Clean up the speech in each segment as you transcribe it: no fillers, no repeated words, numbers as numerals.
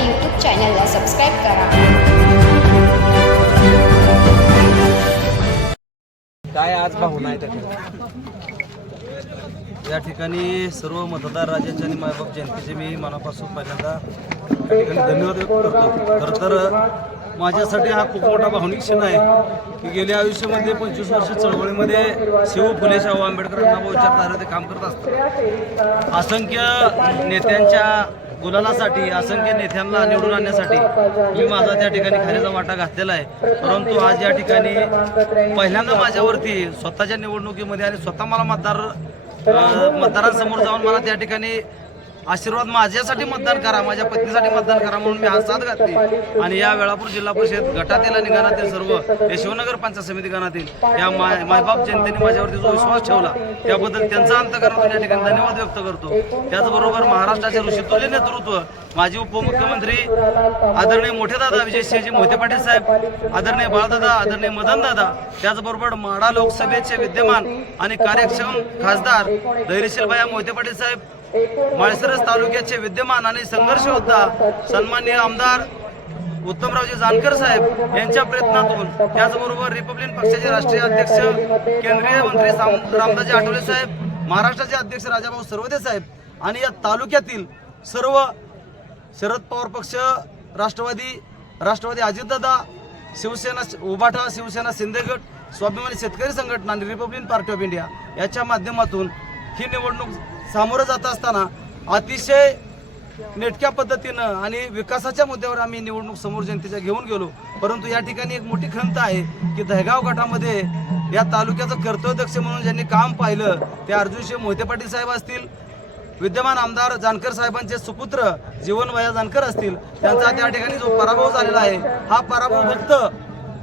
YouTube चॅनलला subscribe करा. काय आज भावना आहे या ठिकाणी सर्व मतदार राजांचे आणि मायबाप जनतेचे मी मनापासून पहिल्यांदा या ठिकाणी धन्यवाद व्यक्त करतो. खरं तर माझ्यासाठी हा खूप मोठा भावनिक क्षण आहे की गेल्या आयुष्यामध्ये 25 वर्ष चळवळीमध्ये शिव फुले शाहू आंबेडकरांना विचारधारा ते काम करत असतात. असंख्य नेत्यांच्या गुलालासाठी असंख्य नेत्यांना निवडून आणण्यासाठी मी माझा त्या ठिकाणी खऱ्याचा वाटा घातलेला आहे. परंतु आज या ठिकाणी पहिल्यांदा माझ्यावरती स्वतःच्या निवडणुकीमध्ये आणि स्वतः मला मतदारांसमोर जाऊन मला त्या ठिकाणी आशीर्वाद माझ्यासाठी मतदान करा, माझ्या पत्नीसाठी मतदान करा म्हणून मी आज साथ घातली. आणि या वेळापूर जिल्हा परिषद गटातील आणि गणातील सर्व यशवनगर पंचायत समिती गणातील या मायबाप जनतेने माझ्यावरती जो विश्वास ठेवला त्याबद्दल त्यांचा अंतःकरणातून या ठिकाणी धन्यवाद व्यक्त करतो. त्याचबरोबर महाराष्ट्राचे ऋषितुल्य नेतृत्व माजी उपमुख्यमंत्री आदरणीय मोठे दादा विजयसिंहजी मोहिते पाटील साहेब, आदरणीय बाळदादा, आदरणीय मदन दादा, त्याचबरोबर माढा लोकसभेचे विद्यमान आणि कार्यक्षम खासदार धैर्यशील भैया मोहिते पाटील साहेब, माळशिरस तालुक्याचे विद्यमान आणि संघर्ष योद्धा सन्माननीय आमदार उत्तमरावजी जानकर साहेब यांच्या प्रयत्नातून, त्याचबरोबर रिपब्लिकन पक्षाचे राष्ट्रीय अध्यक्ष केंद्रीय मंत्री रामदासजी आठवले साहेब, महाराष्ट्राचे अध्यक्ष राजाभाऊ सरवदे साहेब आणि या तालुक्यातील सर्व शरद पवार पक्ष, राष्ट्रवादी अजितदादा, शिवसेना उभाटा, शिवसेना शिंदे गट, स्वाभिमानी शेतकरी संघटना आणि रिपब्लिकन पार्टी ऑफ इंडिया याच्या माध्यमातून ही निवडणूक सामोरं जात असताना अतिशय नेटक्या पद्धतीनं आणि विकासाच्या मुद्द्यावर आम्ही निवडणूक समोर जनतेच्या घेऊन गेलो. परंतु या ठिकाणी एक मोठी खंत आहे की दहेगाव गटामध्ये या तालुक्याचं कर्तव्यदक्ष म्हणून ज्यांनी काम पाहिलं ते अर्जुनसिंह मोहिते पाटील साहेब असतील, विद्यमान आमदार जानकर साहेबांचे सुपुत्र जीवन भैया जानकर असतील, त्यांचा त्या ठिकाणी जो पराभव झालेला आहे हा पराभव फक्त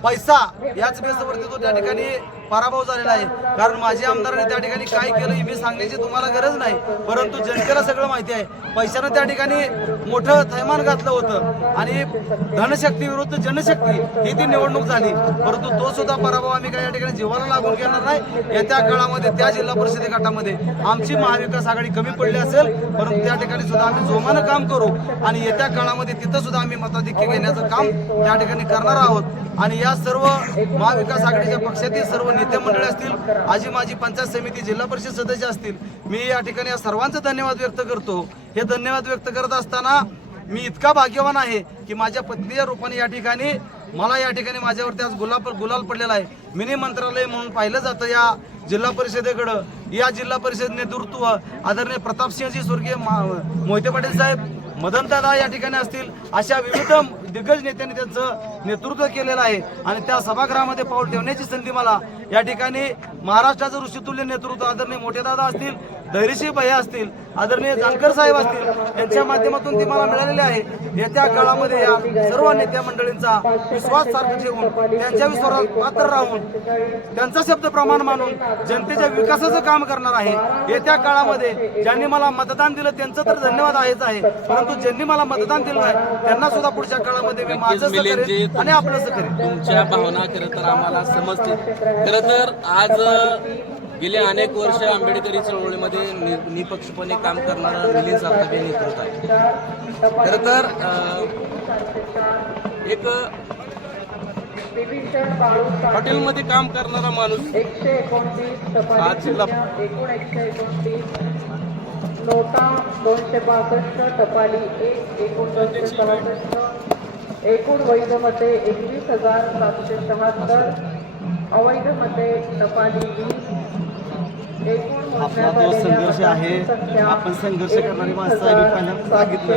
पैसा याच बेसवरती तो त्या ठिकाणी पराभव झालेला आहे. कारण माझ्या आमदारांनी त्या ठिकाणी काय केलं हे मी सांगण्याची तुम्हाला गरज नाही, परंतु जनतेला सगळं माहिती आहे. पैशानं त्या ठिकाणी मोठं थैमान घातलं होतं आणि धनशक्ती विरुद्ध जनशक्ती ही ती निवडणूक झाली. परंतु तो सुद्धा पराभव आम्ही काय या ठिकाणी जीवाला लागून घेणार नाही. येत्या काळामध्ये त्या जिल्हा परिषदे गटामध्ये आमची महाविकास आघाडी कमी पडली असेल, परंतु त्या ठिकाणी सुद्धा आम्ही जोमानं काम करू आणि येत्या काळामध्ये तिथं सुद्धा आम्ही मताधिक्य घेण्याचं काम त्या ठिकाणी करणार आहोत. आणि या सर्व महाविकास आघाडीच्या पक्षातील सर्व नेते मंडळी असतील, आजी माजी पंचायत समिती, जिल्हा परिषद सदस्य असतील, मी या ठिकाणी या सर्वांचा धन्यवाद व्यक्त करतो. हे धन्यवाद व्यक्त करत असताना मी इतका भाग्यवान आहे की माझ्या पत्नीच्या रूपाने या ठिकाणी मला या ठिकाणी माझ्यावरती आज गुलाल पडलेला आहे. मिनी मंत्रालय म्हणून पाहिलं जातं या जिल्हा परिषदेकडं. या जिल्हा परिषद नेतृत्व आदरणीय प्रतापसिंहजी स्वर्गीय मोहिते पाटील साहेब, मदनदादा या ठिकाणी असतील, अशा विविध दिग्गज नेत्यांनी त्यांचं नेतृत्व केलेलं आहे. आणि त्या सभागृहामध्ये पाऊल ठेवण्याची संधी मला या ठिकाणी महाराष्ट्राचं ऋषितुल्य नेतृत्व आदरणीय मोठे दादा असतील, धैर्यशील भैया असतील, आदरणीय जानकर साहेब असतील, यांच्या माध्यमातून ती मला मिळालेली आहे. येत्या काळामध्ये या सर्व नेत्या मंडळींचा विश्वास सारखं ठेवून, त्यांच्या विश्वासात पात्र राहून, त्यांचा शब्द प्रमाण मानून जनतेच्या विकासाचं काम करणार आहे. येत्या काळामध्ये ज्यांनी मला मतदान दिलं त्यांचं तर धन्यवाद आहेच आहे, परंतु ज्यांनी मला मतदान दिलं आहे त्यांना सुद्धा पुढच्या काळामध्ये मी माझं करेन आणि आपलंच करेन. तुमच्या भावना खरं तर आम्हाला समजते. खरं तर आज गेले अनेक वर्ष आंबेडकरी चळवळीमध्ये निपक्षपणे काम करणारा मिलिंद सावंत हे नेतृत्व आहे. खरं तर एक हॉटेलमध्ये काम करणारा माणूस आज जिल्हा नोटा 262 टपाली 1 एकूण वैध मते 21,776, अवैध मते टपाली 20. आपला जो संघर्ष आहे, आपण संघर्ष करणारी माणसं आहे. मी पहिल्यांदा सांगितलं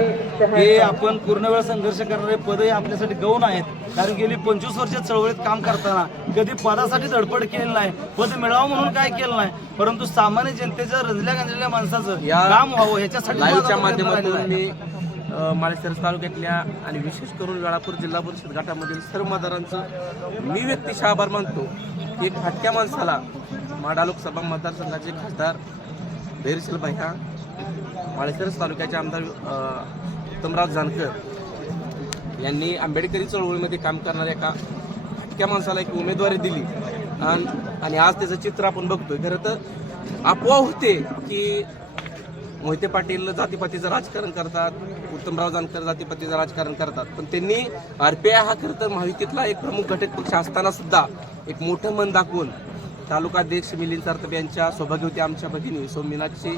हे आपण पूर्ण वेळ संघर्ष करणारे पद हे आपल्यासाठी गौण आहेत. कारण गेली 25 वर्ष चळवळीत काम करताना कधी पदासाठी धडपड केली नाही, पद मिळावं म्हणून काय केलं नाही, परंतु सामान्य जनतेच्या रंजल्या गांजलेल्या माणसाचं काम व्हावं ह्याच्यासाठी लाईव्हच्या माध्यमातून मी माळशिरस तालुक्यातल्या आणि विशेष करून वेळापूर जिल्हा परिषद गटामधील सर्व मतदारांचं मी व्यक्तिशः आभार मानतो की एक हटक्या माणसाला माढा लोकसभा मतदारसंघाचे खासदार धैर्यशील भैया, माळशिरस तालुक्याचे आमदार उत्तमराव जानकर यांनी आंबेडकरी चळवळीमध्ये काम करणाऱ्या एका हटक्या माणसाला एक उमेदवारी दिली आणि आज त्याचं चित्र आपण बघतोय. खरं तर अफवा होते की मोहिते पाटील जातीपातीचं राजकारण करतात, उत्तमराव जानकर जातीपातीचं राजकारण करतात, पण त्यांनी RPI हा खरं तर महायुतीतला एक प्रमुख घटक पक्ष असताना सुद्धा एक मोठं मन दाखवून तालुकाध्यक्ष मिलिंद सारतब यांच्या सौभाग्यवती आमच्या भगिनी मीनाक्षी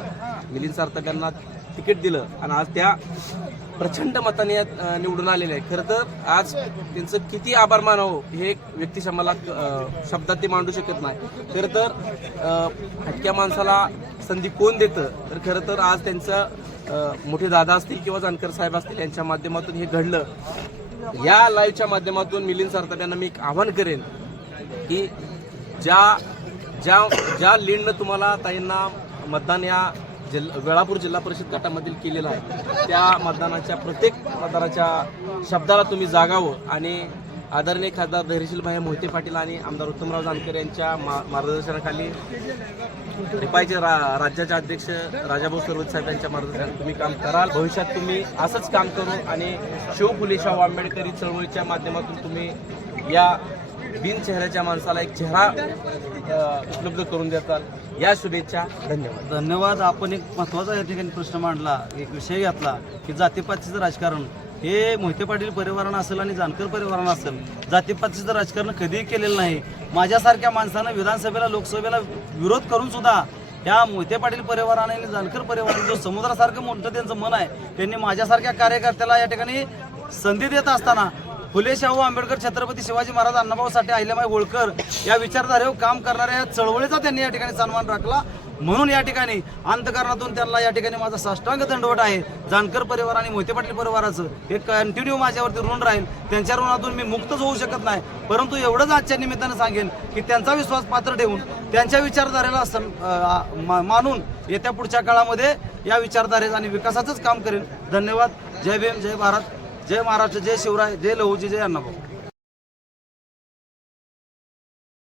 मिलिंद सारतब यांना तिकीट दिलं आणि आज त्या प्रचंड मताने निवडून आलेले आहे. खरं तर आज त्यांचं किती आभार मानावं हे एक व्यक्तिशः मला शब्दात ते मांडू शकत नाही. खरं तर हटक्या माणसाला संधी कोण देतं, तर खरं तर आज त्यांचं मोठे दादा असतील किंवा जानकर साहेब असतील यांच्या माध्यमातून हे घडलं. या लाईव्हच्या माध्यमातून मिलिंद सारतब यांना मी एक आव्हान करेन की ज्या लीडनं तुम्हाला ताईंना मतदान या वेळापूर जिल्हा परिषद गटामधील केलेलं आहे, त्या मतदानाच्या प्रत्येक मतदानाच्या शब्दाला तुम्ही जागावं आणि आदरणीय खासदार धैर्यशील भाई मोहिते पाटील आणि आमदार उत्तमराव जानकर यांच्या मार्गदर्शनाखाली रिपाईचे राज्याचे अध्यक्ष राजाभाऊ सरवत साहेब यांच्या मार्गदर्शनाखाली तुम्ही काम कराल. भविष्यात तुम्ही असंच काम करू आणि शिवफुले शाहू आंबेडकरी चळवळीच्या माध्यमातून तुम्ही या बिन चेहऱ्याच्या माणसाला एक चेहरा उपलब्ध करून देताल. या शुभेच्छा. धन्यवाद. धन्यवाद. आपण एक महत्त्वाचा या ठिकाणी प्रश्न मांडला, एक विषय घातला की जातीपातीचं राजकारण हे मोहिते पाटील परिवारानं असेल आणि जानकर परिवारानं असेल, जातीपातीचं राजकारण कधीही केलेलं नाही. माझ्यासारख्या माणसानं विधानसभेला लोकसभेला विरोध करून सुद्धा या मोहिते पाटील परिवाराने आणि जानकर परिवाराने जो समुद्रासारखं मोठं त्यांचं मन आहे, त्यांनी माझ्यासारख्या कार्यकर्त्याला या ठिकाणी संधी देत असताना फुले शाहू आंबेडकर, छत्रपती शिवाजी महाराज, अण्णाभाऊ साठे, अहिल्याबाई होळकर या विचारधारेवर काम करणाऱ्या या चळवळीचा त्यांनी या ठिकाणी सन्मान राखला. म्हणून या ठिकाणी अंतकरणातून त्यांना या ठिकाणी माझा साष्टांग दंडवट आहे. जानकर परिवार आणि मोहिते पाटील परिवाराचं हे कंटिन्यू माझ्यावरती ऋण राहील. त्यांच्या ऋणातून मी मुक्तच होऊ शकत नाही. परंतु एवढंच आजच्या निमित्तानं सांगेन की त्यांचा विश्वास पात्र ठेवून त्यांच्या विचारधारेला मानून येत्या पुढच्या काळामध्ये या विचारधारेचं आणि विकासाचंच काम करेन. धन्यवाद. जय भीम, जय भारत, जय महाराष्ट्र, जय शिवराय, जय लहुजी, जय अण्णाभाऊ.